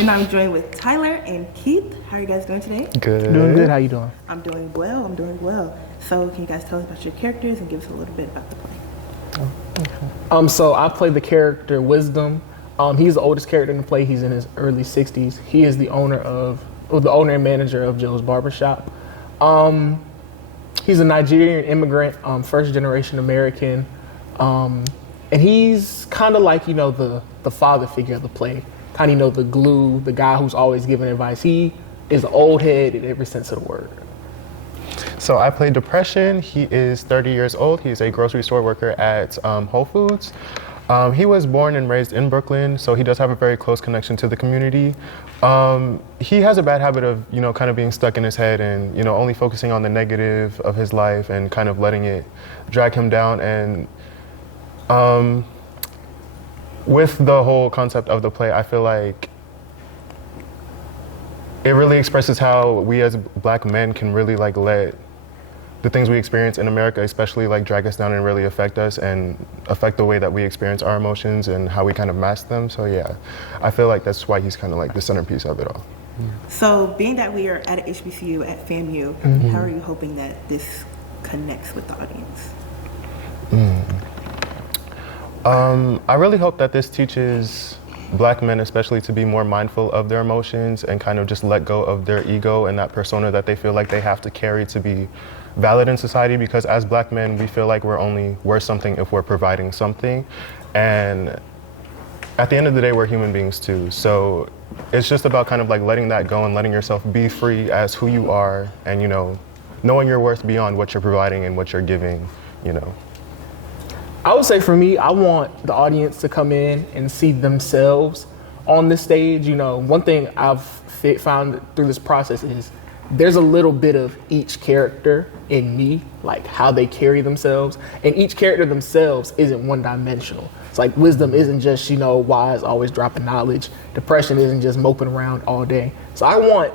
And I'm joined with Tyler and Keith. How are you guys doing today? Good. Doing good. How you doing? I'm doing well. So can you guys tell us about your characters and give us a little bit about the play? So I played the character Wisdom. He's the oldest character in the play. He's in his early 60s. He is the owner and manager of Joe's Barbershop. He's a Nigerian immigrant, first generation American. And he's kind of like, the father figure of the play. Kind of, the glue, the guy who's always giving advice. He is an old head in every sense of the word. So I play Depression. He is 30 years old. He's a grocery store worker at Whole Foods. He was born and raised in Brooklyn, so he does have a very close connection to the community. He has a bad habit of, kind of being stuck in his head and, only focusing on the negative of his life and kind of letting it drag him down. And with the whole concept of the play, I feel like it really expresses how we as Black men can really let the things we experience in America, especially drag us down and really affect us and affect the way that we experience our emotions and how we kind of mask them. So yeah, I feel like that's why he's kind of the centerpiece of it all. So being that we are at a HBCU at FAMU, how are you hoping that this connects with the audience? I really hope that this teaches Black men especially to be more mindful of their emotions and kind of just let go of their ego and that persona that they feel like they have to carry to be valid in society, because as Black men we feel like we're only worth something if we're providing something, and at the end of the day we're human beings too. So it's just about kind of letting that go and letting yourself be free as who you are and knowing your worth beyond what you're providing and what you're giving. I would say for me, I want the audience to come in and see themselves on the stage. One thing I've found through this process is there's a little bit of each character in me, how they carry themselves. And each character themselves isn't one-dimensional. It's Wisdom isn't just, wise, always dropping knowledge. Depression isn't just moping around all day. So I want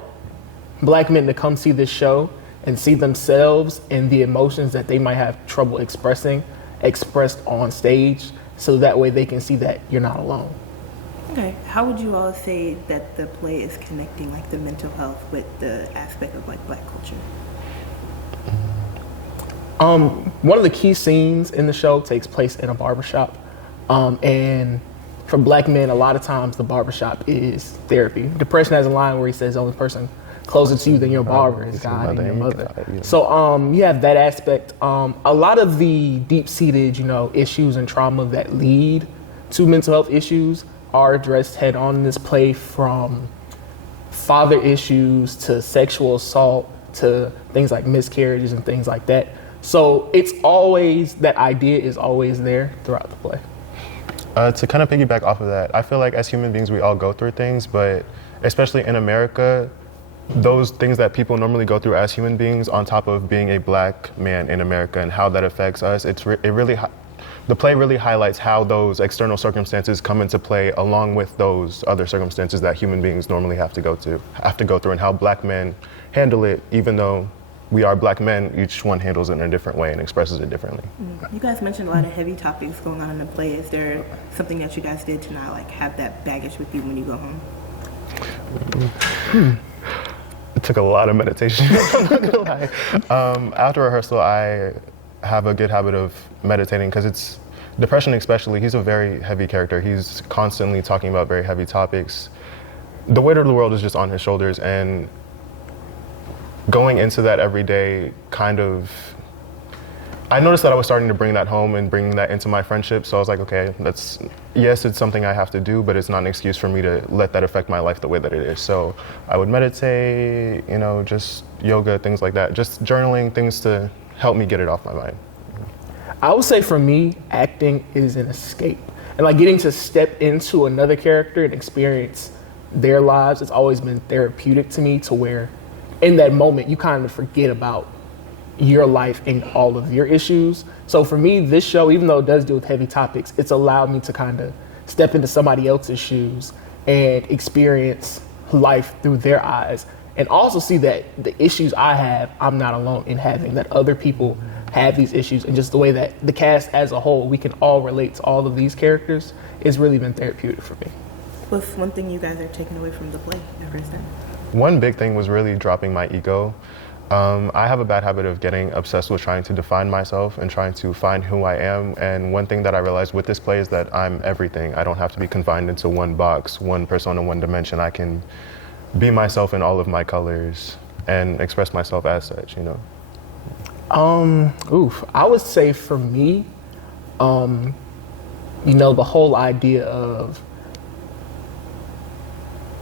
Black men to come see this show and see themselves and the emotions that they might have trouble expressed on stage, so that way they can see that you're not alone. Okay, how would you all say that the play is connecting the mental health with the aspect of Black culture? One of the key scenes in the show takes place in a barbershop, and for Black men, a lot of times the barbershop is therapy. Depression has a line where he says the only person closer to you than your barber is God and your mother. So you have that aspect. A lot of the deep-seated, issues and trauma that lead to mental health issues are addressed head on in this play, from father issues to sexual assault to things like miscarriages and things like that. So it's always, that idea is always there throughout the play. To kind of piggyback off of that, I feel like as human beings we all go through things, but especially in America, those things that people normally go through as human beings, on top of being a Black man in America and how that affects us, the play really highlights how those external circumstances come into play along with those other circumstances that human beings normally have to go through, and how Black men handle it. Even though we are Black men, each one handles it in a different way and expresses it differently. You guys mentioned a lot of heavy topics going on in the play. Is there something that you guys did to not have that baggage with you when you go home? It took a lot of meditation. I'm not gonna lie. After rehearsal, I have a good habit of meditating, because Depression especially, he's a very heavy character. He's constantly talking about very heavy topics. The weight of the world is just on his shoulders, and going into that every day I noticed that I was starting to bring that home and bringing that into my friendship. So I was like, okay, yes, it's something I have to do, but it's not an excuse for me to let that affect my life the way that it is. So I would meditate, just yoga, things like that, just journaling, things to help me get it off my mind. I would say for me, acting is an escape. And getting to step into another character and experience their lives, it's always been therapeutic to me, to where in that moment you kind of forget about your life and all of your issues. So for me, this show, even though it does deal with heavy topics, it's allowed me to kind of step into somebody else's shoes and experience life through their eyes, and also see that the issues I have, I'm not alone in having, that other people have these issues, and just the way that the cast as a whole, we can all relate to all of these characters, it's really been therapeutic for me. What's one thing you guys are taking away from the play after it's done? One big thing was really dropping my ego. I have a bad habit of getting obsessed with trying to define myself and trying to find who I am. And one thing that I realized with this play is that I'm everything. I don't have to be confined into one box, one persona, one dimension. I can be myself in all of my colors and express myself as such, you know. I would say for me, you know, the whole idea of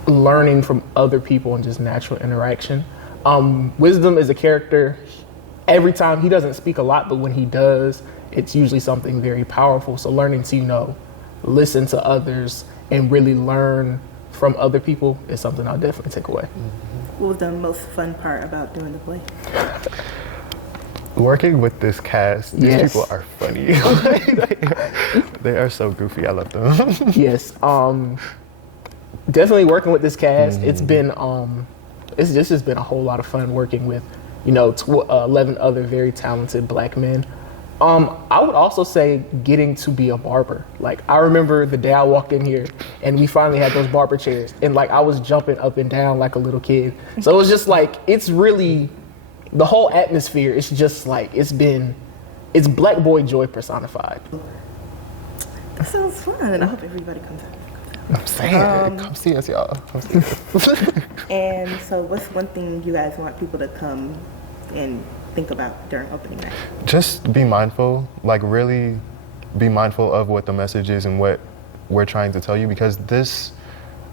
learning from other people and just natural interaction. Wisdom is a character. Every time he doesn't speak a lot, but when he does, it's usually something very powerful. So learning to, you know, listen to others and really learn from other people is something I'll definitely take away. What was the most fun part about doing the play? Working with this cast, these Yes. people are funny. They are so goofy. I love them. Yes. Definitely working with this cast. It's been this has been a whole lot of fun working with, you know, 11 other very talented black men. I would also say getting to be a barber. Like, I remember the day I walked in here and we finally had those barber chairs, and like I was jumping up and down like a little kid. So it was just like, it's really, the whole atmosphere is just like, it's Black Boy Joy personified. That sounds fun, and I hope everybody comes out. I'm saying, come see us, y'all. Come see us. And so what's one thing you guys want people to come and think about during opening night? Just be mindful, like really be mindful of what the message is and what we're trying to tell you, because this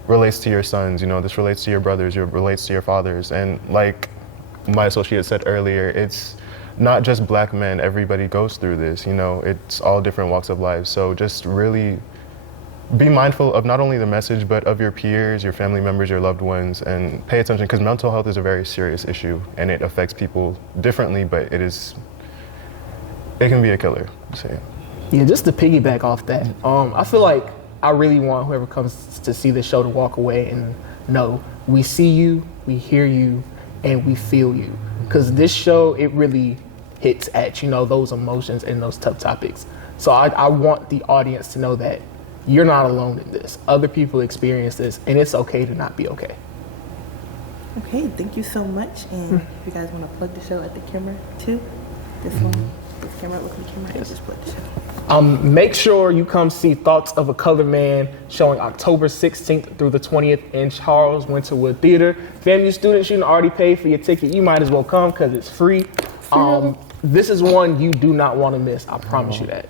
relates to your sons, you know, this relates to your brothers, it relates to your fathers. And like my associate said earlier, it's not just black men, everybody goes through this, you know, it's all different walks of life. So just really be mindful of not only the message, but of your peers, your family members, your loved ones, and pay attention, because mental health is a very serious issue and it affects people differently, but it can be a killer. So, Yeah, just to piggyback off that, I feel like I really want whoever comes to see the show to walk away and know we see you, we hear you, and we feel you. Because this show, it really hits at, you know, those emotions and those tough topics. So I want the audience to know that you're not alone in this. Other people experience this, and it's okay to not be okay. Okay, thank you so much. And if you guys want to plug the show at the camera too, this one, this camera, look at the camera, and just plug the show. Make sure you come see Thoughts of a Colored Man, showing October 16th through the 20th in Charles Winterwood Theater. FAMU students, you didn't already pay for your ticket. You might as well come because it's free. This is one you do not want to miss. I promise you that.